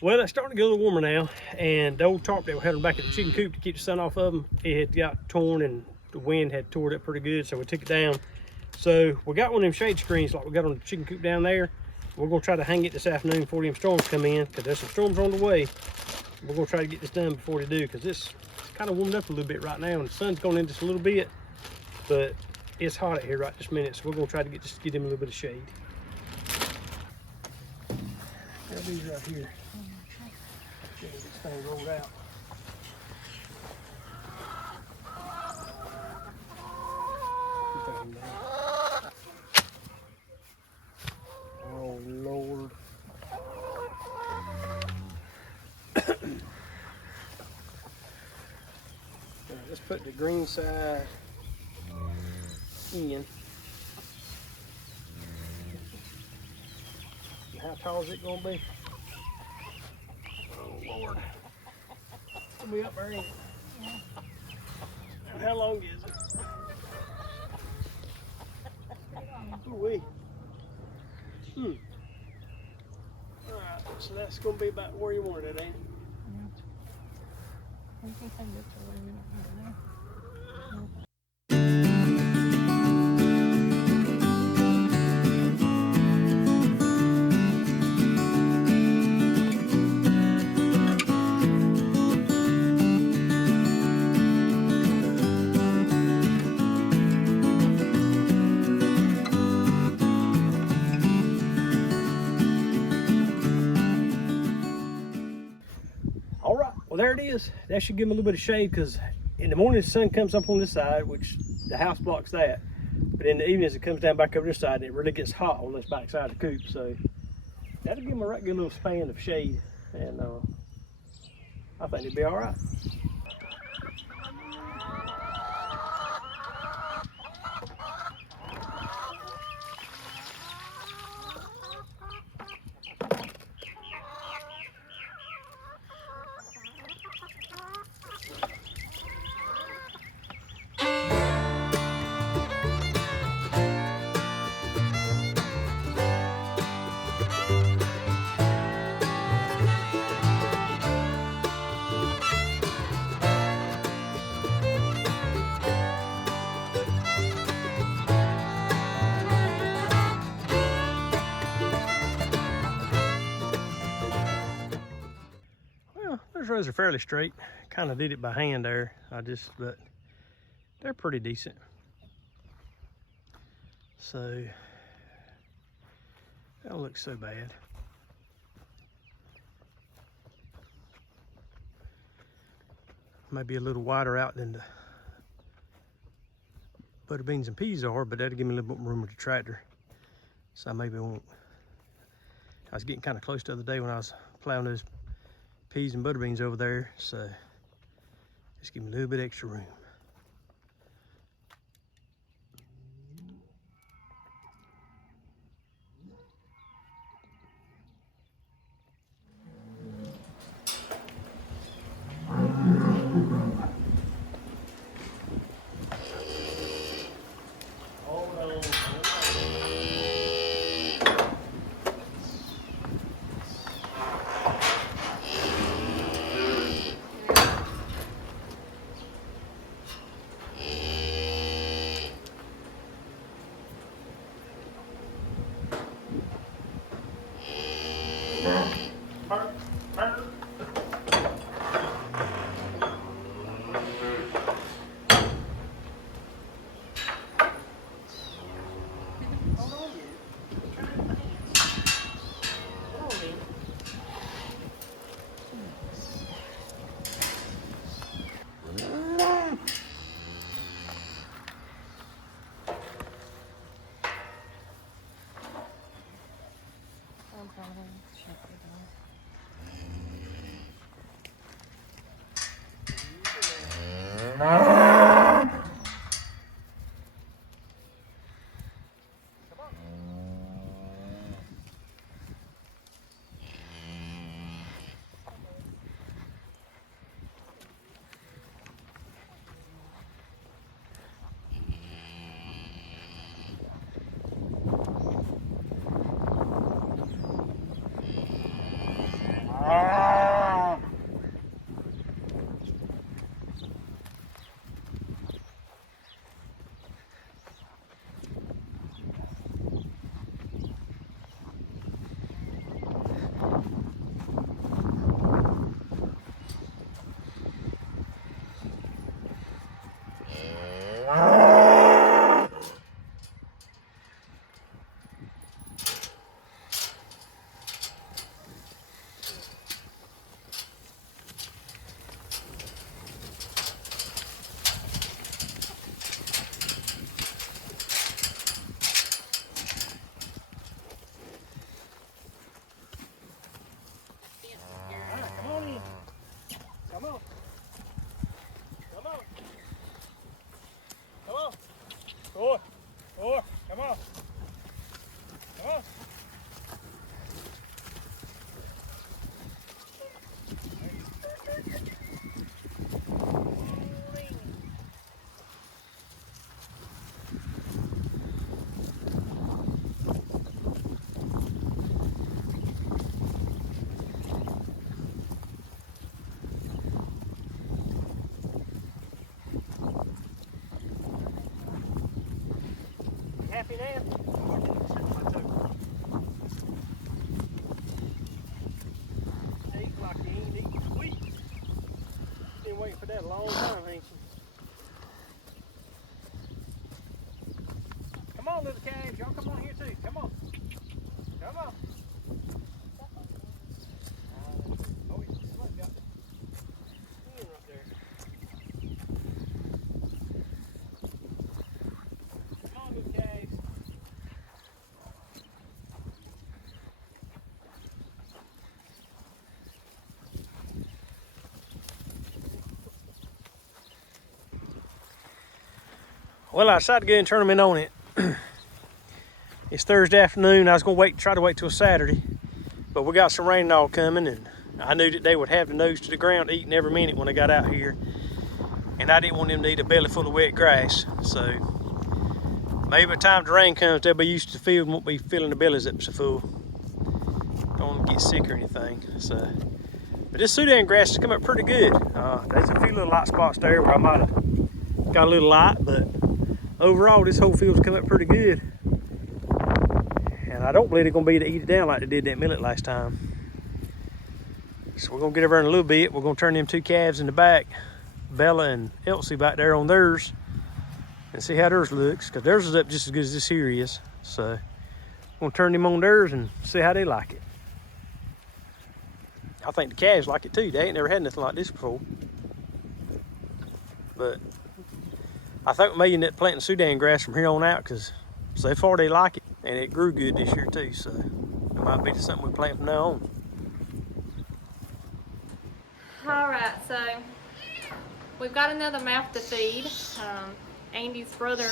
Well, it's starting to get a little warmer now, and the old tarp that we had them back at the chicken coop to keep the sun off of them, it had got torn and the wind had tore it up pretty good, so we took it down. So we got one of them shade screens like we got on the chicken coop down there. We're gonna try to hang it this afternoon before them storms come in, because there's some storms on the way. We're gonna try to get this done before they do, because it's kind of warmed up a little bit right now, and the sun's going in just a little bit, but it's hot out here right this minute, so we're gonna try to get them a little bit of shade. Got these right here. Get this thing rolled out. Oh Lord. Let's put the green side in. How tall is it gonna be? Oh Lord. It's gonna be up there, ain't it? And how long is it? Ooh-wee. Alright, so that's gonna be about where you want it, ain't it? I think I get to where you want it. Well, there it is. That should give them a little bit of shade, because in the morning the sun comes up on this side, which the house blocks that. But in the evenings it comes down back over this side, and it really gets hot on this back side of the coop. So that'll give them a right good little span of shade, and I think it'll be all right. Those rows are fairly straight. Kind of did it by hand there. But they're pretty decent. So, that don't look so bad. Maybe a little wider out than the butter beans and peas are, but that'll give me a little bit more room with the tractor. So I maybe won't. I was getting kind of close the other day when I was plowing those peas and butter beans over there, so just give me a little bit extra room. that a long time, ain't you? Come on, little calves. Y'all come on here too. Come on. Come on. Oh, somebody's got the pen right there. Come on, little calves. Well, I decided to go ahead and turn them in on it. It's Thursday afternoon. I was going to try to wait till Saturday, but we got some rain and all coming, and I knew that they would have the nose to the ground eating every minute when they got out here, and I didn't want them to eat a belly full of wet grass. So maybe by the time the rain comes, they'll be used to the field and won't be filling the bellies up so full. Don't want them to get sick or anything. So, but this Sudan grass has come up pretty good. There's a few little light spots there where I might have got a little light, but overall this whole field's come up pretty good. And I don't believe they're going to be able to eat it down like they did that millet last time. So we're going to get over in a little bit. We're going to turn them 2 calves in the back, Bella and Elsie, back there on theirs, and see how theirs looks, because theirs is up just as good as this here is. So I'm going to turn them on theirs and see how they like it. I think the calves like it too. They ain't never had nothing like this before. But I think we may end up planting Sudan grass from here on out, because so far they like it. And it grew good this year too, so it might be something we plant from now on. Alright, so we've got another mouth to feed. Andy's brother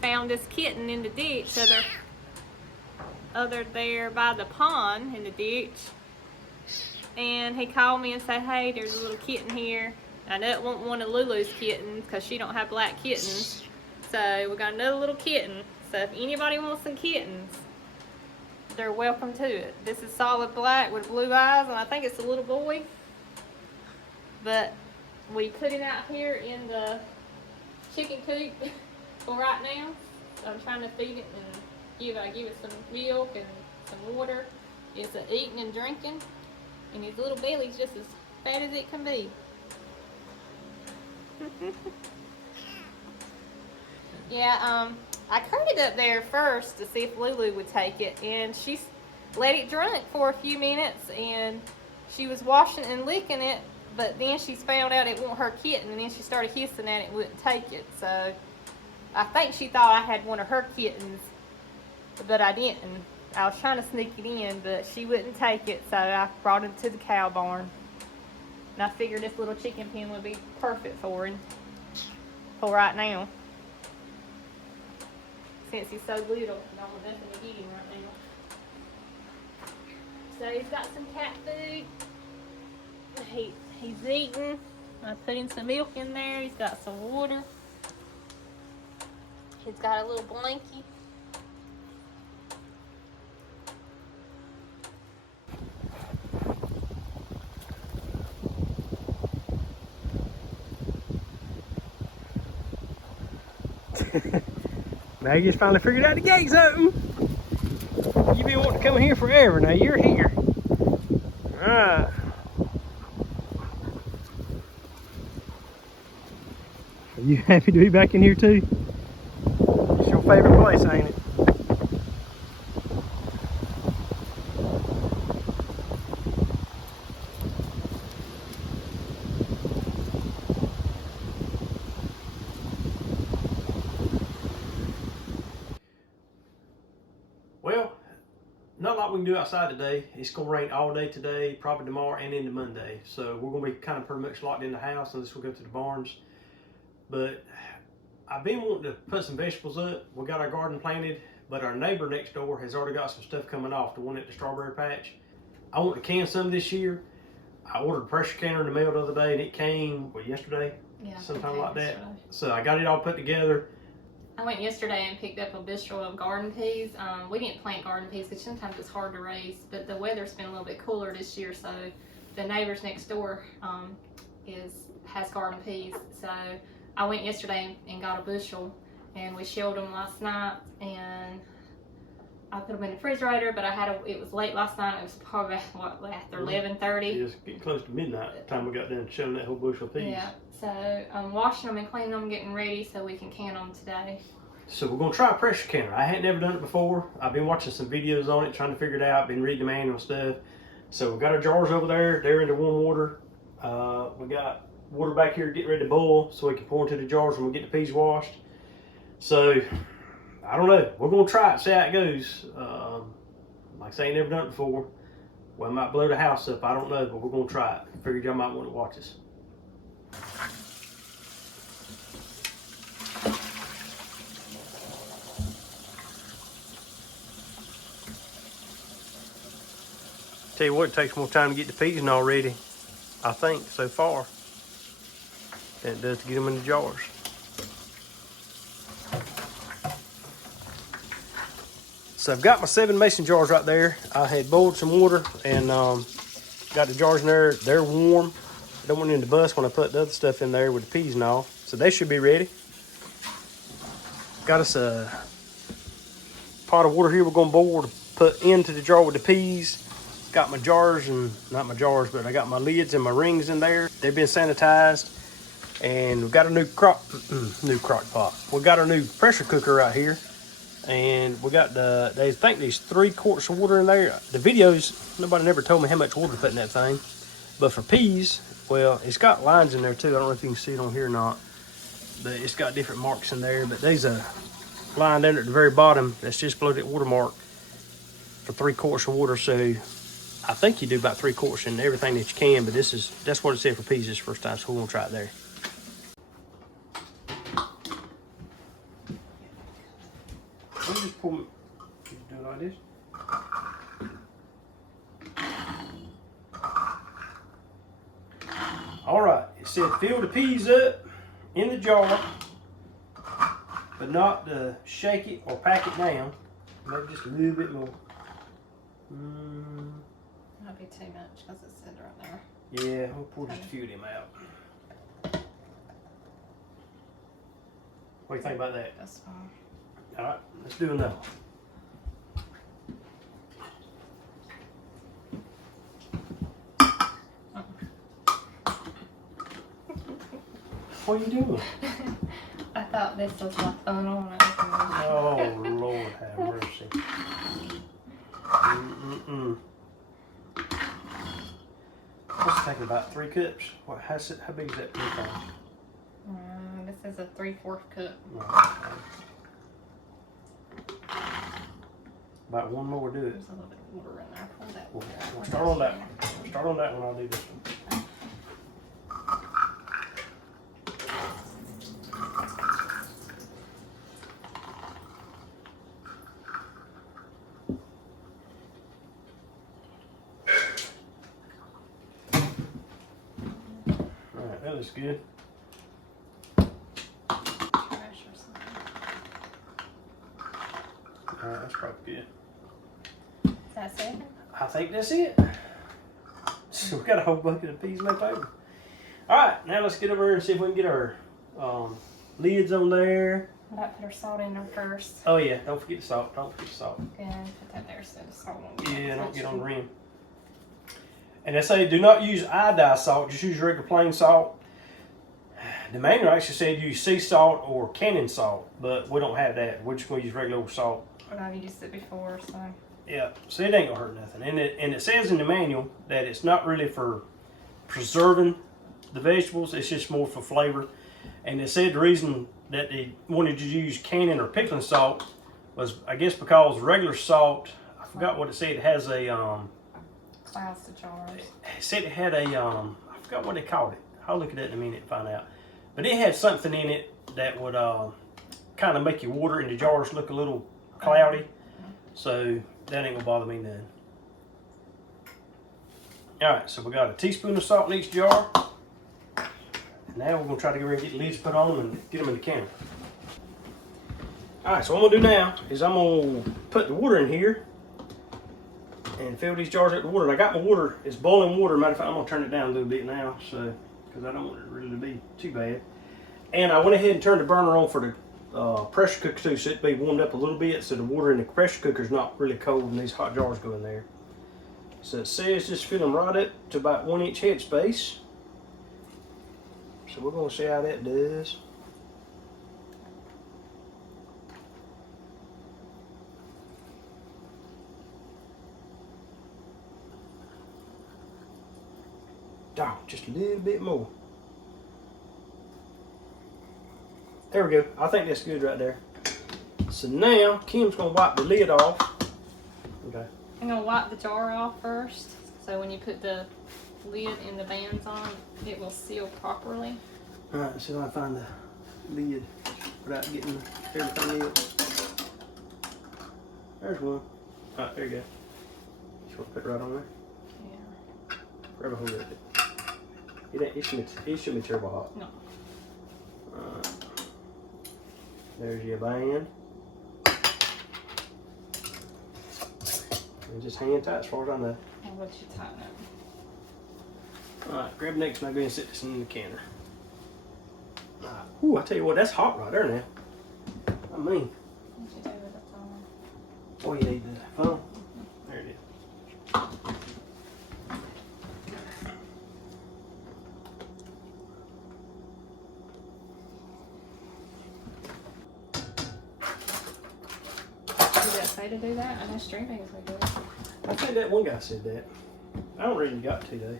found this kitten in the ditch other there by the pond in the ditch. And he called me and said, hey, there's a little kitten here. I know it wasn't one of Lulu's kittens because she don't have black kittens. So we got another little kitten. So if anybody wants some kittens, they're welcome to it. This is solid black with blue eyes, and I think it's a little boy. But we put him out here in the chicken coop for right now. So I'm trying to feed it and give it some milk and some water. It's eating and drinking, and his little belly's just as fat as it can be. Yeah, I curried up there first to see if Lulu would take it, and she let it drink for a few minutes, and she was washing and licking it, but then she found out it wasn't her kitten, and then she started hissing at it and wouldn't take it. So I think she thought I had one of her kittens, but I didn't. I was trying to sneak it in, but she wouldn't take it, so I brought him to the cow barn. And I figured this little chicken pen would be perfect for him for right now. Since he's so little, I don't want nothing to eat him right now. So he's got some cat food. He's eating. I put in some milk in there. He's got some water. He's got a little blankie. Now you just finally figured out the gate's open. You've been wanting to come here forever. Now you're here. Alright. Are you happy to be back in here too? It's your favorite place, ain't it? Well, not like we can do outside today. It's going to rain all day today, probably tomorrow and into Monday. So we're going to be kind of pretty much locked in the house unless we go to the barns. But I've been wanting to put some vegetables up. We got our garden planted, but our neighbor next door has already got some stuff coming off, the one at the strawberry patch. I want to can some this year. I ordered a pressure canner in the mail the other day, and it came, yesterday? Yeah, sometime like that. Yesterday. So I got it all put together. I went yesterday and picked up a bushel of garden peas. We didn't plant garden peas because sometimes it's hard to raise, but the weather's been a little bit cooler this year, so the neighbors next door has garden peas. So I went yesterday and got a bushel, and we shelled them last night, and I put them in the refrigerator, but it was late last night. It was probably after 11:30. It's getting close to midnight by the time we got done shelling that whole bushel of peas. Yeah, so I'm washing them and cleaning them, getting ready so we can can them today. So we're gonna try a pressure canner. I hadn't never done it before. I've been watching some videos on it, trying to figure it out, been reading the manual stuff. So we've got our jars over there, they're in the warm water. We got water back here getting ready to boil so we can pour into the jars when we get the peas washed. So, I don't know. We're going to try it, see how it goes. Like I say, I ain't never done it before. Well, it might blow the house up, I don't know, but we're going to try it. Figured y'all might want to watch us. Tell you what, it takes more time to get the peas in already, I think, so far, than it does to get them in the jars. So I've got my 7 mason jars right there. I had boiled some water and got the jars in there. They're warm. I don't want them to bust when I put the other stuff in there with the peas and all. So they should be ready. Got us a pot of water here we're gonna boil to put into the jar with the peas. Got my jars, and not my jars, but I got my lids and my rings in there. They've been sanitized. And we've got a new crock pot. We got our new pressure cooker right here. And we got they think there's 3 quarts of water in there. The videos, nobody never told me how much water to put in that thing. But for peas, well, it's got lines in there too. I don't know if you can see it on here or not. But it's got different marks in there. But there's a line down at the very bottom that's just below that water mark for 3 quarts of water. So I think you do about 3 quarts in everything that you can, but that's what it said for peas this first time, so we're gonna try it there. Let me just pull, just do it like this. All right, it said fill the peas up in the jar, but not to shake it or pack it down. Maybe just a little bit more. Might be too much because it's said right there. Yeah, I'll pour just a few of them out. What do you think about that? That's fine. All right, let's do another. What are you doing? I thought this was my phone on. Oh, Lord have mercy. This is taking about 3 cups. What? How big is that pea pan? This is a 3/4 cup. About one more, do it. There's a little bit of water in there. Pull that water out. We'll start on that one. Start on that one. I'll do this one. All right, that looks good. Alright, that's probably good. That's it? I think that's it. So we got a whole bucket of peas left over. Alright, now let's get over here and see if we can get our lids on there. I might put our salt in there first. Oh yeah, don't forget the salt. Don't forget the salt. And put that there so the salt won't get Yeah, don't get on the rim. And they say do not use iodized salt, just use regular plain salt. The manual actually said use sea salt or cannon salt, but we don't have that. We're just going to use regular old salt. But I've used it before, so. Yeah, so it ain't gonna hurt nothing. And it says in the manual that it's not really for preserving the vegetables, it's just more for flavor. And it said the reason that they wanted to use canning or pickling salt was, I guess, because regular salt, I forgot what it said, it has a Clouds to jars. it said it had a I forgot what they called it. I'll look at it in a minute and find out. But it had something in it that would kind of make your water in the jars look a little cloudy. So that ain't gonna bother me none. Alright, so we got a teaspoon of salt in each jar. And now we're gonna try to get ready to get the lids put on and get them in the can. Alright, so what I'm gonna do now is I'm gonna put the water in here and fill these jars up with water. And I got my water, it's boiling water. Matter of fact, I'm gonna turn it down a little bit now, so because I don't want it really to be too bad. And I went ahead and turned the burner on for the pressure cooker too, so it'd be warmed up a little bit so the water in the pressure cooker is not really cold and these hot jars go in there. So it says just fill them right up to about 1 inch head space. So we're going to see how that does. Oh, just a little bit more. There we go. I think that's good right there. So now Kim's gonna wipe the lid off. Okay. I'm gonna wipe the jar off first, so when you put the lid and the bands on, it will seal properly. All right, see if I find the lid without getting everything in. There's one. All right, there you go. Just want to put it right on there. Yeah. Grab a hold of it. It shouldn't be terrible hot. No. There's your band. And just hand tight as far as I know. I'll let you tighten it. Alright, grab the next one. I'll go ahead and set this in the canner. Alright. Ooh, I tell you what, that's hot right there now. I mean. What you do with the phone? Oh, you need the phone? There it is. Say to do that? I know string fingers would do it. I think that one guy said that. I don't really got to though.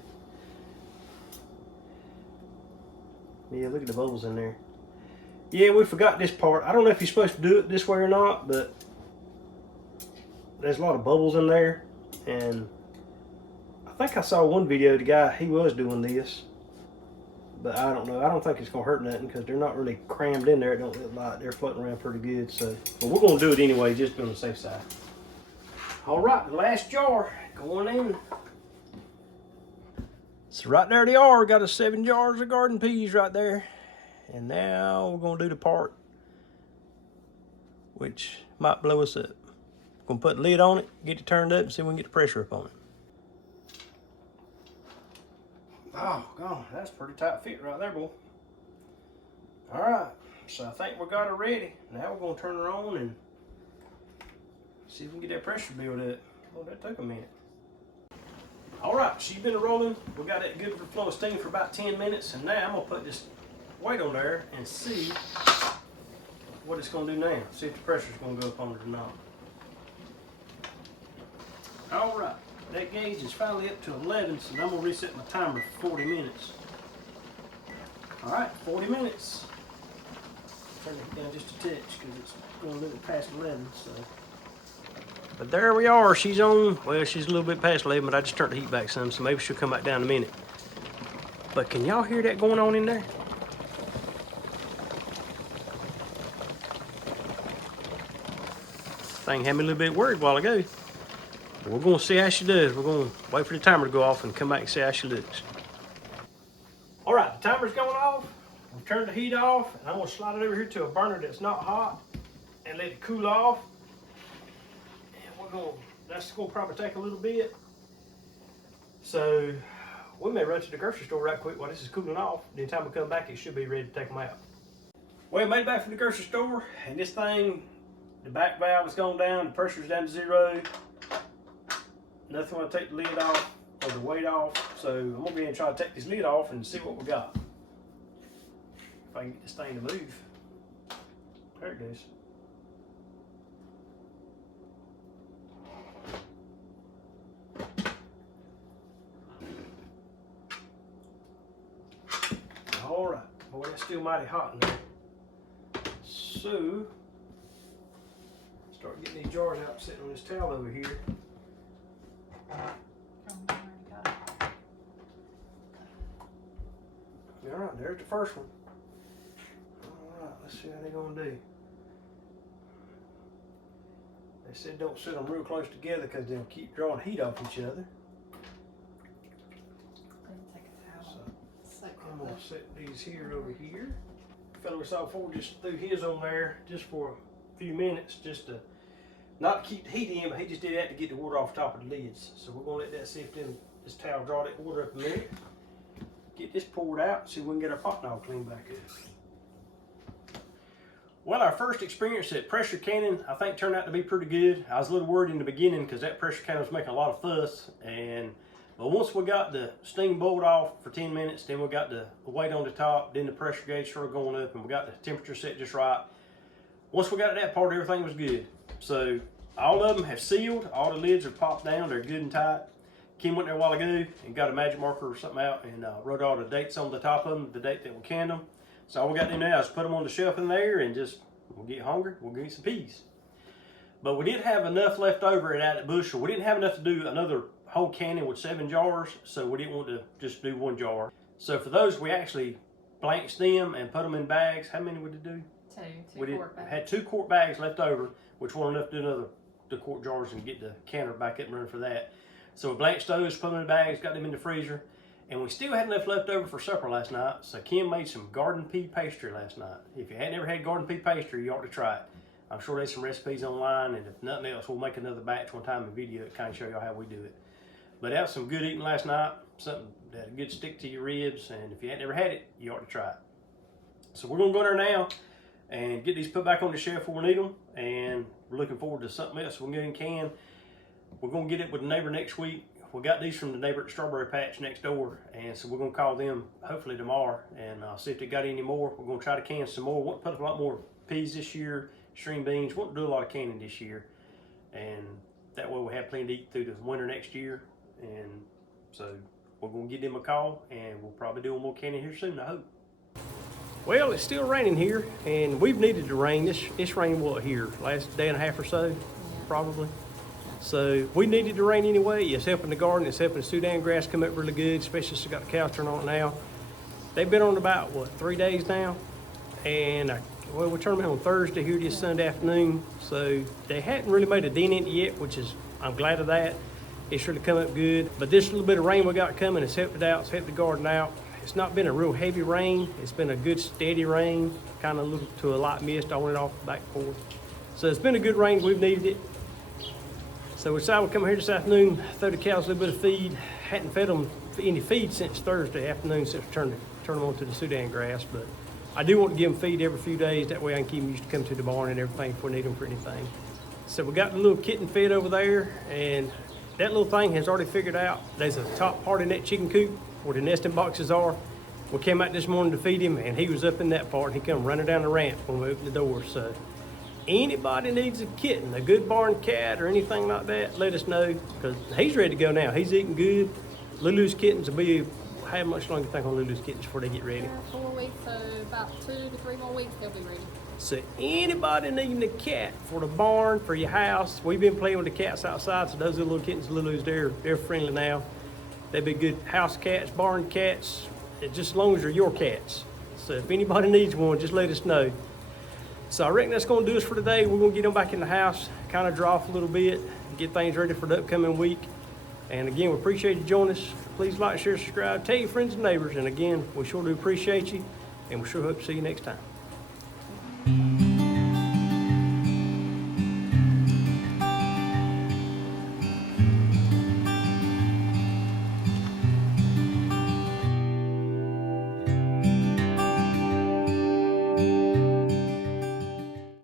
Yeah, look at the bubbles in there. Yeah, we forgot this part. I don't know if you're supposed to do it this way or not, but there's a lot of bubbles in there. And I think I saw one video, the guy, he was doing this. But I don't know. I don't think it's going to hurt nothing because they're not really crammed in there. It don't look like they're floating around pretty good. So, but we're going to do it anyway, just to be on the safe side. All right, the last jar going in. So right there they are. Got 7 jars of garden peas right there. And now we're going to do the part which might blow us up. We're going to put the lid on it, get it turned up, and see if we can get the pressure up on it. Oh, God, that's a pretty tight fit right there, boy. All right, so I think we got her ready. Now we're going to turn her on and see if we can get that pressure built up. Oh, that took a minute. All right, she's been rolling. We got that good for flow of steam for about 10 minutes, and now I'm going to put this weight on there and see what it's going to do now. See if the pressure's going to go up on it or not. All right. That gauge is finally up to 11, so I'm going to reset my timer for 40 minutes. All right, 40 minutes. Turn it down just a touch because it's going a little past 11. So. But there we are. She's on. Well, she's a little bit past 11, but I just turned the heat back some, so maybe she'll come back down in a minute. But can y'all hear that going on in there? Thing had me a little bit worried a while ago. We're going to see how she does. We're going to wait for the timer to go off and come back and see how she looks. All right, the timer's going off. We've turned the heat off, and I'm going to slide it over here to a burner that's not hot and let it cool off. And that's going to probably take a little bit. So we may run to the grocery store right quick while this is cooling off. By the time we come back, it should be ready to take them out. Well, made it back from the grocery store, and this thing, the back valve has gone down, the pressure's down to 0. Nothing when I take the lid off or the weight off. So I'm gonna go ahead and try to take this lid off and see what we got. If I can get this thing to move. There it is. All right, boy, it's still mighty hot in there. So, start getting these jars out, sitting on this towel over here. All right, there's the first one. All right, let's see how they're gonna do. They said don't set them real close together because they'll keep drawing heat off each other. So I'm gonna set these here over here. The fellow we saw before just threw his on there just for a few minutes, just to not to keep the heat in, but he just did that to get the water off the top of the lids. So we're gonna let that see if this towel draw that water up a minute. Get this poured out, see if we can get our pot knob cleaned back up. Well, our first experience at pressure canning, I think turned out to be pretty good. I was a little worried in the beginning because that pressure canner was making a lot of fuss. But once we got the steam boiled off for 10 minutes, then we got the weight on the top, then the pressure gauge started going up, and we got the temperature set just right. Once we got to that part, everything was good. So all of them have sealed, all the lids are popped down, they're good and tight. Kim went there a while ago and got a magic marker or something out and wrote all the dates on the top of them, the date that we canned them. So all we got to do now is put them on the shelf in there and just, we'll get hungry, we'll get some peas. But we did have enough left over at the bushel. We didn't have enough to do another whole canning with 7 jars, so we didn't want to just do 1 jar. So for those, we actually blanched them and put them in bags. How many would it do? Two quart bags. Had 2 quart bags left over, which weren't enough to do another 2 quart jars and get the canner back up and running for that. So we blanched those, put them in the bags, got them in the freezer, and we still had enough left over for supper last night. So Kim made some garden pea pastry last night. If you hadn't ever had garden pea pastry, you ought to try it. I'm sure there's some recipes online, and if nothing else, we'll make another batch one time in video to kind of show y'all how we do it. But that was some good eating last night, something that a good stick to your ribs, and if you hadn't ever had it, you ought to try it. So we're gonna go there now and get these put back on the shelf where we need them, and we're looking forward to something else we can get in can. We're gonna get it with the neighbor next week. We got these from the neighbor at the strawberry patch next door, and so we're gonna call them hopefully tomorrow and see if they got any more. We're gonna try to can some more. Want to put a lot more peas this year, string beans. Want to do a lot of canning this year, and that way we have plenty to eat through the winter next year. And so we're gonna give them a call, and we'll probably do more canning here soon, I hope. Well, it's still raining here, and we've needed the rain. It's rained what here, last day and a half or so, probably. So we needed the rain anyway. It's helping the garden. It's helping the Sudan grass come up really good, especially since I got the cows turned on it now. They've been on about, what, 3 days now? And well, we turned them on Thursday here this Sunday afternoon. So they hadn't really made a dent in it yet, which is, I'm glad of that. It's really come up good. But this little bit of rain we got coming has helped it out. It's helped the garden out. It's not been a real heavy rain. It's been a good steady rain, kind of looked to a light mist on and off back and forth. So it's been a good rain. We've needed it. So we decided we'd come here this afternoon, throw the cows a little bit of feed. Hadn't fed them any feed since Thursday afternoon since we turned them on to the Sudan grass. But I do want to give them feed every few days. That way I can keep them used to come to the barn and everything if we need them for anything. So we got the little kitten fed over there, and that little thing has already figured out there's a top part in that chicken coop where the nesting boxes are. We came out this morning to feed him, and he was up in that part, and he come running down the ramp when we opened the door. So anybody needs a kitten, a good barn cat or anything like that, let us know, because he's ready to go now. He's eating good. Lulu's kittens will be, how much longer do you think on Lulu's kittens before they get ready? 4 weeks, so about 2 to 3 more weeks they'll be ready. So anybody needing a cat for the barn, for your house, we've been playing with the cats outside, so those little kittens, Lulu's, they're friendly now. They'd be good house cats, barn cats, just as long as they're your cats. So if anybody needs one, just let us know. So I reckon that's gonna do us for today. We're gonna get them back in the house, kind of draw off a little bit, get things ready for the upcoming week. And again, we appreciate you joining us. Please like, share, subscribe, tell your friends and neighbors. And again, we sure do appreciate you, and we sure hope to see you next time.